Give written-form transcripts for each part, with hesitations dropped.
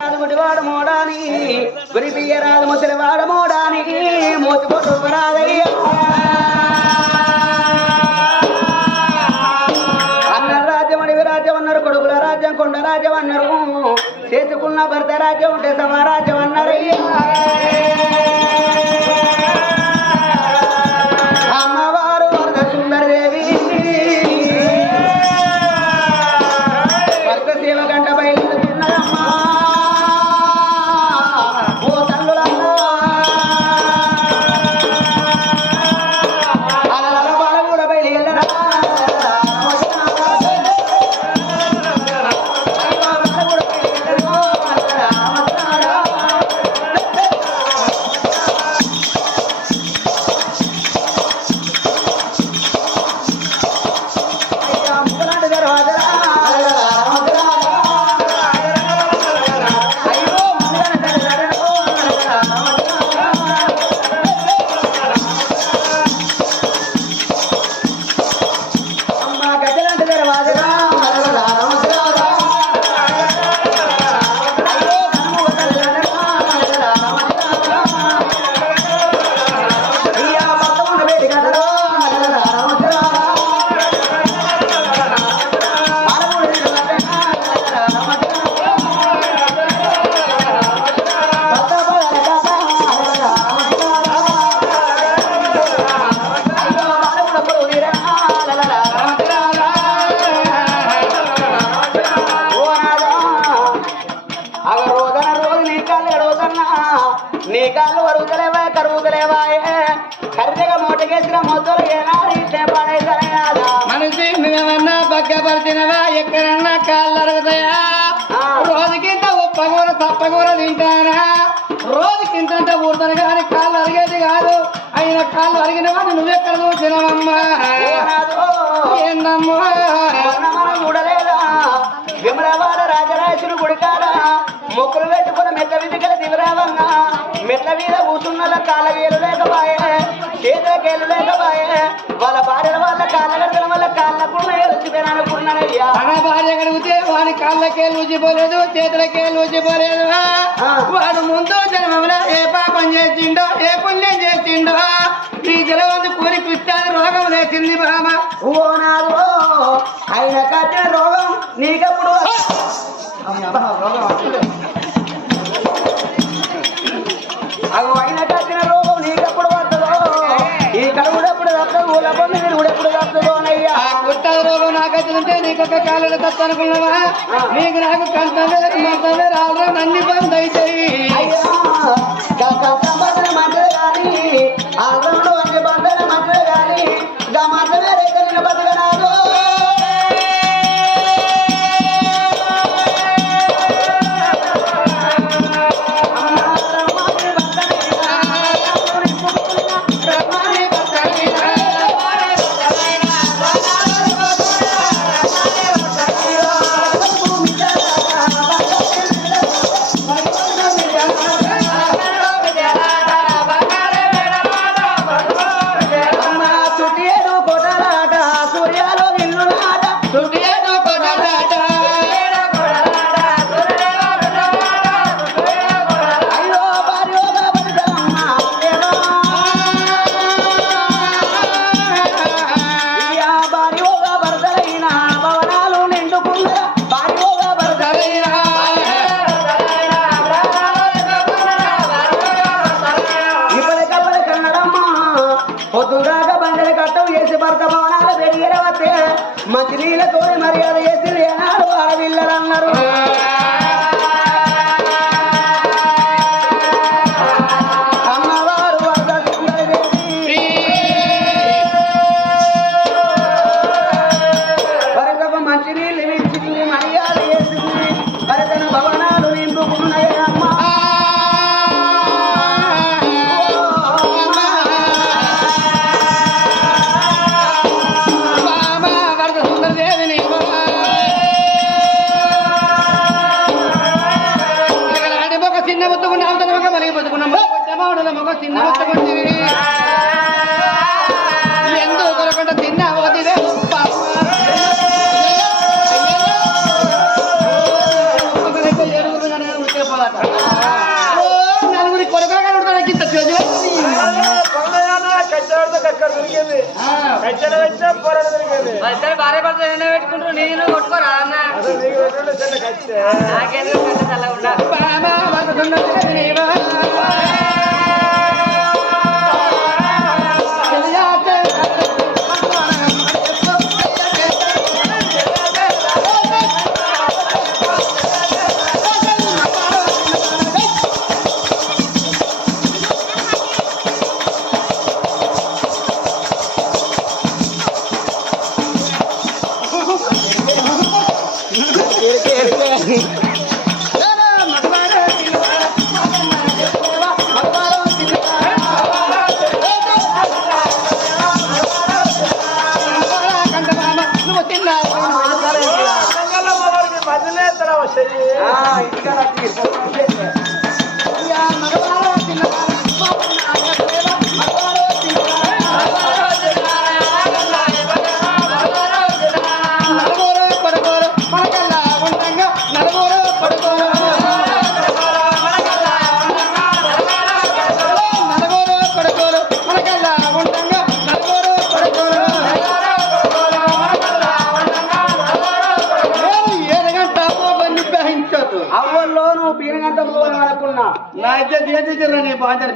గుడివాడు మోడానికి గురి బియ్యరాదు ముసలివాడు మోడానికి మోతిపోటు రాదయ్య అన్న రాజ్యం అడివి రాజ్యం అన్నారు, కొడుకుల రాజ్యం కొండ రాజ్యం అన్నారు, చేసుకున్న భర్త రాజ్యం ఉంటే సమారాజ్యం అన్నారు. అమ్మవారు వరద సుందరదేవి భర్త సేవ గంట బయలుదేరుతున్నదమ్మా. నీ కాళ్ళు వరుగుతలేవా కరుగుతలేవా కర్రెగా మూటకేసిన మొదలు ఏనాడితే పడేసా మనిషి నువ్వేమన్నా పక్కపరిచినవా ఎక్కడన్నా కాళ్ళు అరుగుతాయా? రోజుకింత ఉప్పకూర తప్పకూర తింటానా? రోజుకింత ఊరుతాను కానీ కాళ్ళు అరిగేది కాదు. అయిన కాళ్ళు అరిగిన వాడిని నువ్వెక్కడ చూసినవమ్మా? ఏందమ్మా చూడలేదా విమలవాడ రాజరాజులు గుడికాడ మొక్కులు పెట్టుకుని మెట్ల విధికల దివరావన్నా మెట్ల మీద కూర్చున్న కాళ్ళ వేలు లేకపాయే చేతులకేలు లేకపాయే వాళ్ళ భార్యల వాళ్ళ కాళ్ళ గడగల వల్ల కాళ్ళకు అనుకున్నానయ్యా. తన భార్య గడిగితే వాడి కాళ్ళకే లూచిపోలేదు, చేతులకే లూచిపోలేదు. వాడు ముందు జన్మలో ఏ పాపం చేసిండో ఏ పుణ్యం చేసిండో ఈ జలవంతు కూరి కృష్ణాన్ని రోగం లేచింది బామ. ఓ నాదో ఆయన కట్టిన రోగం నీకప్పుడు అగో ఆయన కట్టిన రోగం నీకప్పుడు పడుతుందో ఈ కడుగుడప్పుడు తప్పదు ఊళ్ళప్పుడు మీరు ఎప్పుడు తప్పుదో అయ్యా. గుట్ట రోగం నాకైతే నీకొక కాళ్ళ తప్పు అనుకున్నావా? నీకు నాకు కంటే మొత్తం రావడం అన్ని బంద్ అవుతాయి. అయ్యా మంచిది కానీ ఆంధ్రంలో అన్ని బంధన మంచిది కానీ గా మాత్రమే రేఖలిన బతకనాదు. పొద్దుగాక బండల కట్టం చేసి భర్త భవనాలు పెరిగిరవతే మంచి నీళ్ళతో మర్యాద చేసి ఏనాడు ఆడవిల్లరన్నారు. అమ్మవారు వరద సుందరదేవి భరతకు మంచి నీళ్ళు ఇచ్చింది, మర్యాద చేసింది, భరతన భవనాలు నింపుకున్నాయి. అమ్మ చిన్న ఎందుకు కొరకుండా తిన్నావో తినే ఏడుగురు భార్య భర్త ఏమైనా పెట్టుకుంటారు నేను కొట్టుకోరా అన్న నాకెందుకు చల్లగా ఉండాలి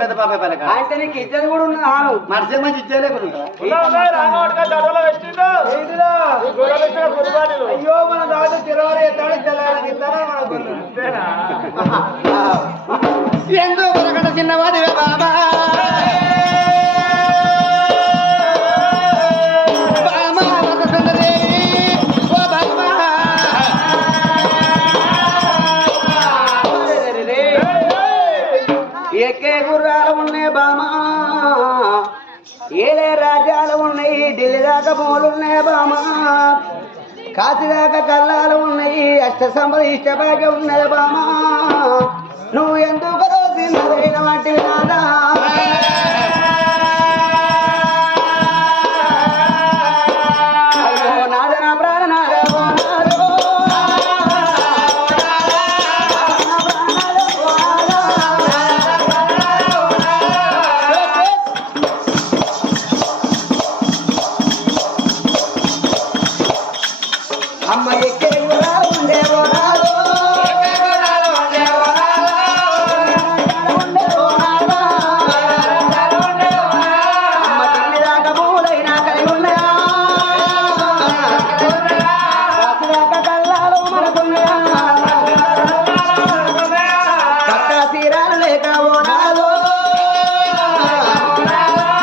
పెద్ద పాప పలక అయితే నీకు ఇచ్చేది కూడా ఉన్నది ఆను మనిషి మంచి ఇచ్చేలేకుండా అయ్యో మన దాని తిరవారు ఎత్తాడు తెల్లారి ఎందుకు పలకట చిన్నవాది బాబా ఎక్కే గుర్రాలు ఉన్నాయి బామా ఏలే రాజ్యాలు ఉన్నాయి ఢిల్లీ దాకా మూలున్నాయి బామా కాశీ దాకా కళ్ళాలు ఉన్నాయి అష్ట సంపద ఇష్టభాగ్యం ఉన్నది బామా నువ్వు ఎందుకు రోజు వంటి నాదా అయ్యో నాద నా ప్రాణ నాదా అమ్మ ఎక్కే గుర్రాలు ఉండేవో నాదో అమ్మ తిండి దాకా పూలైనా కలిగి ఉన్నాయా రాత్రి దాకా కళ్ళాలు మనకున్నాయా కట్ట తీరాలు లేక ఓ నాదో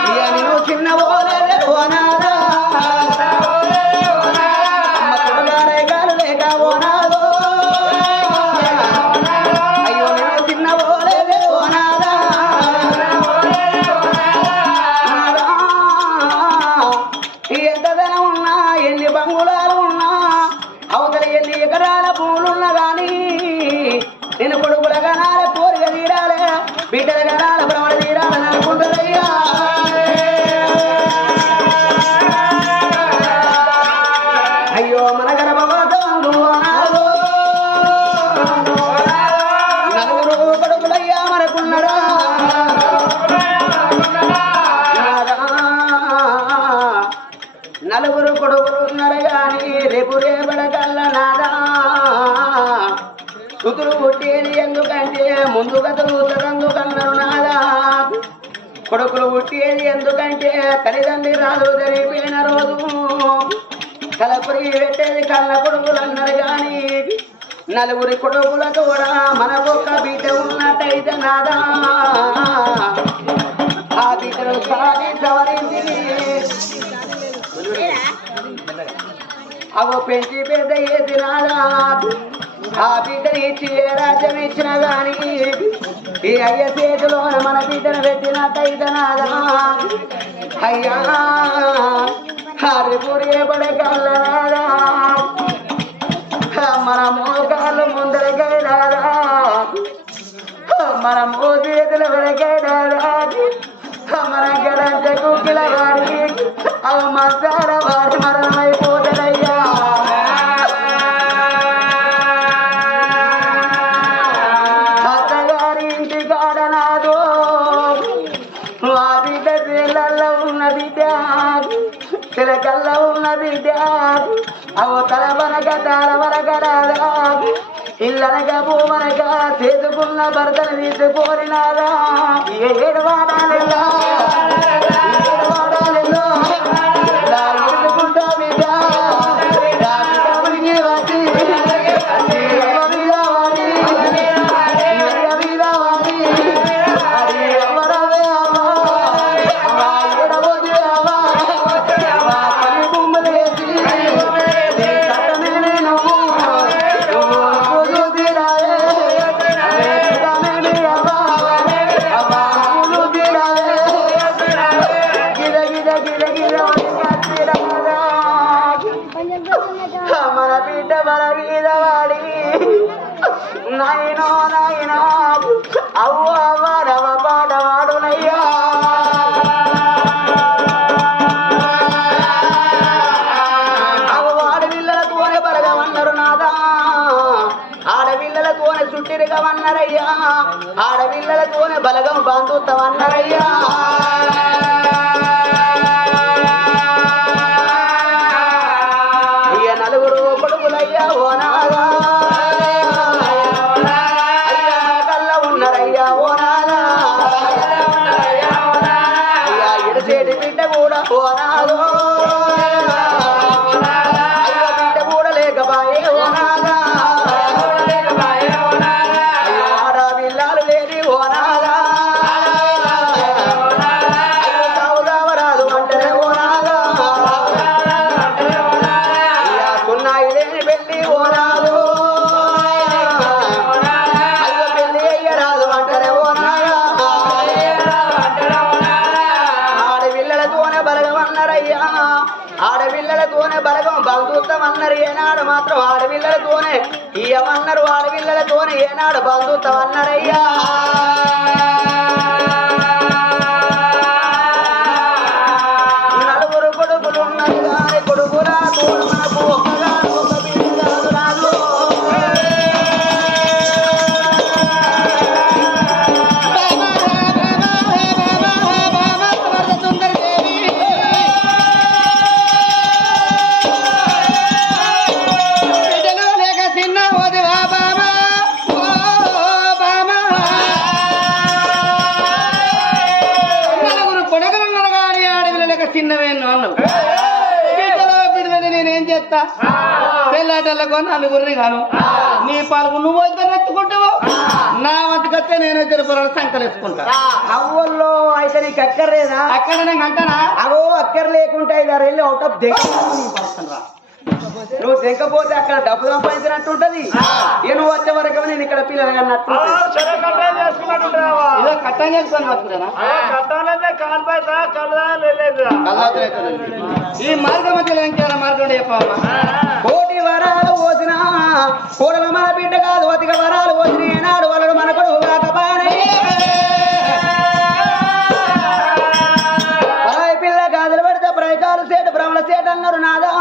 ఇక నేను చిన్న పోలేదే ఓ నాదా ఎంతదనం ఉన్నా ఎన్ని బంగుళాలు ఉన్నా అవతల ఎన్ని ఎకరాల భూములున్నా గాని నేను కొడుకుల గనాల కోరిక తీరాలే బిడ్డల గనాల భ్రమణ తీరాలని అనుకుంటారయ్యా అయ్యో మన గర్భవాదం నలుగురు కొడుకులయ్యా మనకున్నారా నలుగురు కొడుకులు ఉన్నారు గాని రేపు రేపడకల్లా నాదా సుతులు పుట్టేది ఎందుకంటే ముందుగా ఎందుకన్నారు నాదా కొడుకులు పుట్టేది ఎందుకంటే తల్లిదండ్రి రాదు జరిగిపోయిన రోజు కలపురి పెట్టేది కళ్ళ కొడుకులు అన్నారు గాని నలుగురి కొడుకులకు కూడా మనకొక్క బిడ్డ ఉన్నట్టయితే నాదా ఆ బిడ్డను సారి సవరించి అవో పెంచి పెద్ద ఏదినాదా ఆ బిడ్డని ఇచ్చి ఏ రాజ్యం ఇచ్చిన గాని ఈ అయ్య చేతిలోన మన బిడ్డను పెట్టినట్టయితే నాదా అయ్యా హరిపురి పడగలనాదా మన మోకాళ్ళు ముందరగైనాదా మన మోచేతులు వెనకైనాదా మన గడంటకు కిలవాడి అవి మసాల వాడి మరణమైపోతాడయ్యా అత్తగారి ఇంటి కాడనాదో ఆ బిడ్డ పిల్లల్లో ఉన్న బిడ్డ తిలకల్ల ఉన్న బిడ్డ అవు తల వనక తాళ వనక రాదా ఇల్లనక భూమనక చేసుకున్న భర్తను తీసుకోరినాదా ఏడు వాడాలిలా మన బిడ్డ మన మీద వాడి నాయనో నాయనా అవ్వ అవ్వ రవ పాట వాడునయ్యా అవ్వ ఆడపిల్లలతోనే బలగమన్నారు నాదా ఆడపిల్లలతోనే చుట్టిరుగమన్నారయ్యా ఆడపిల్లలతోనే బలగం బంధుత్వమన్నారయ్యా నలుగురు కొడుకులయ్యా ఓనాదా కల్ల ఉన్నారయ్యా ఓనాదా అయ్యా ఇడసేటి బిడ్డ కూడా ఓనాదో అయ్యా బిడ్డ కూడా లేకపాయే ఓనాదా అయ్యో ఆడపిల్లలు లేని ఓనాదా అయ్యో సావుదావరాదు అంటేనే ఓనాదా ఉన్నాయి లేని పెళ్లి ఓనాదు అయ్యో పెళ్లి అయ్యరాదు అంటారే ఓనాదా ఆడపిల్లలతోనే బలగం అన్నారయ్యా ఆడపిల్లలతోనే బలగం బంధుత్వం అన్నారు ఏనాడు మాత్రం ఆడపిల్లలతోనే ఇయ్యమన్నారు ఆడపిల్లలతోనే ఏనాడు బంధుత్వం అన్నారయ్యా నలుగురు కొడుకులు ఉన్నారు కానీ కొడుకురా తోడు మనకు ఒక్కగా ఒక బిడ్డ రాదు చిన్నవేను అన్నావు నేనేం చేస్తా పెళ్ళాటలకు నలుగురిని కాను నీ పాలకు నువ్వు ఇద్దరు ఎత్తుకుంటావు నా వంతుకొస్తే నేను ఇద్దరు పొలాలు సంకలేసుకుంటా అవ్వల్లో అయితే నీకు అక్కర్లేదా అక్కడ నేను అంటానా అవో అక్కర్ లేకుంటే 5-6 ఏళ్ళు అవుట్ ఆఫ్ రా నువ్వు తెగపోతే అక్కడ డబ్బు సంపాదించినట్టు ఉంటది నువ్వు వచ్చే వరకు నేను ఇక్కడ పిల్లలు అన్నట్టు ఏదో కట్టం చేసుకొని బతుకుతానా ఈ మార్గం మధ్యలో ఇంకేమైనా మార్గం చెప్పమ్మా కోటి వరాలు పోసిన కోడల మన బిడ్డ కాదు అతిక వరాలు పోసిన ఏనాడు వాళ్ళు మన కొడుకు కాకపోయినా పిల్ల గాజులు పడితే ప్రయకాలు సేటు భ్రమల సేటు అన్నారు నాదా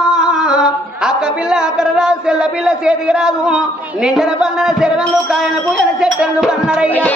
అక్క పిల్ల అక్కడ రాదు చెల్ల పిల్ల చేతికి రాదు నిండిన పండిన శరవెందుకు కాయన పూయన చెట్టెందుకు అన్నారయ్యా